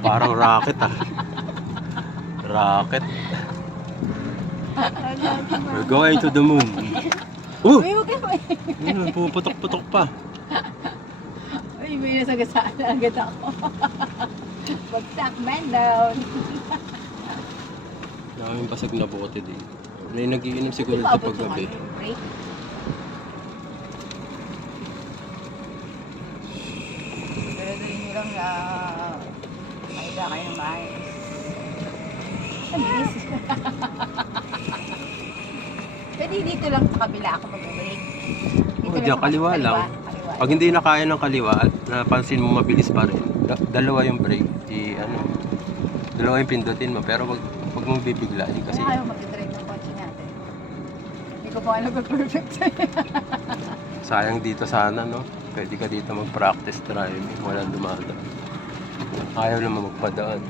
Parang rocket ah. Rocket. We're going to the moon. Oh! Uy, huwag kayo. Ayun, puputok-putok pa. Uy, may nasagasaan na agad ako. Bagsak, man down. Daming basag na bote dito. May nagiinom siguro dito Paabot pag yung gabi. ano, break. Pero doon nyo lang na maila kayo ng bahay. Ang bilis. Pwede dito lang sa kabila ako mag-break. Oh, diyan, kaliwa lang. Pag hindi na kaya ng kaliwa, napansin mo mabilis pa rin. Dalawa yung brake. Dalawa yung pindutin mo. Pero wag mong bibiglain kasi Kasi ayaw mag-drive ng kotse natin. Hindi ko pa alam kung perfect sa'yo. sayang dito sana, no? Pwede ka dito mag-practice driving. Walang dumadaan. Ayaw naman magpadaan.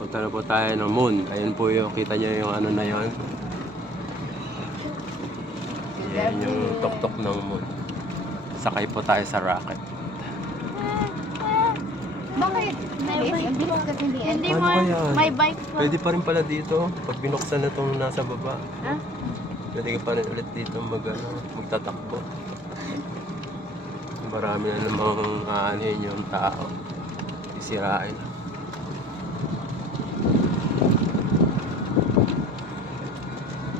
Punta na po tayo ng moon. Ayun po yung, kita nyo yung ano na yun. Yan yung tok-tok ng moon. Sakay po tayo sa rocket. Bakit? Bilis? Ang bilis kasi hindi. Hindi Ano mo, kaya? may bike pa. Pwede pa rin pala dito. Pag binuksan na itong nasa baba. Ha? Pwede ka pa rin ulit dito magtatakbo. Marami na namang aanin yung tao. Isirain.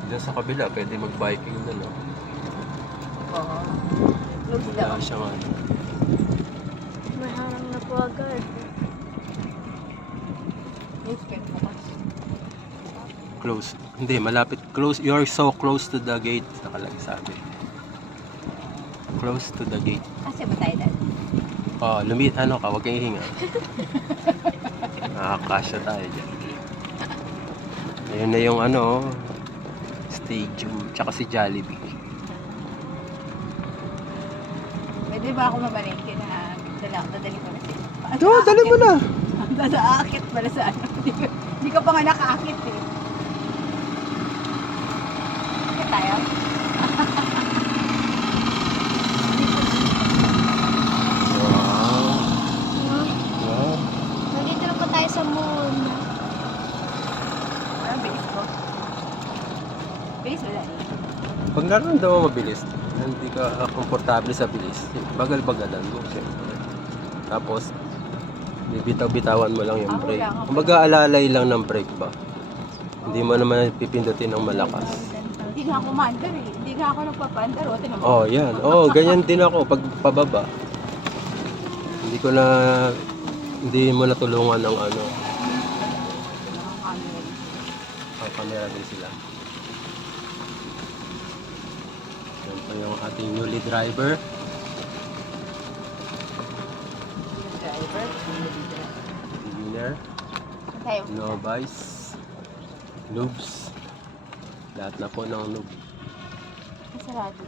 Diyan sa kabila, pwede mag-biking na, no? Oo. Look sila. Wala siyang ano. May harang na po agad. Expect mo pa. Close. Hindi, malapit. Close. You're so close to the gate. Nakalagay sabi. Close to the gate. Kasi ba tayo dad? Oh, ano ka, huwag kang hihinga. Nakakasya tayo dyan. Ayun na yung ano, stadium, tsaka si Jollibee. Pwede ba ako mabalengke na dadali ko na sila? Oo, dali mo na. Dadaakit pala sa ano. Hindi ka pa nga nakaakit eh. Kaya tayo? Wow. No? Wow. Nandito na po tayo sa moon. Ano, bilis ko? Bilis wala eh. Pag naramdaman mo mabilis, hindi ka komportable sa bilis, bagal-bagalan mo, siyempre. Tapos, bibitaw-bitawan mo lang yung Ako brake. lang, ako Kumbaga, alalay lang ng brake ba? Hindi mo naman pipindutin ng malakas. Hindi nga ako mandar eh. Hindi nga ako nagpapandar. O, tinan mo. Oh, yan. Oh, ganyan din ako pag pababa. Hindi mo natulungan ng ano. Ang camera din sila. Yan po yung ating newly driver. Driver. Beginner. Tayo. Novice. Noobs. Lahat na po ng noob. Masarado.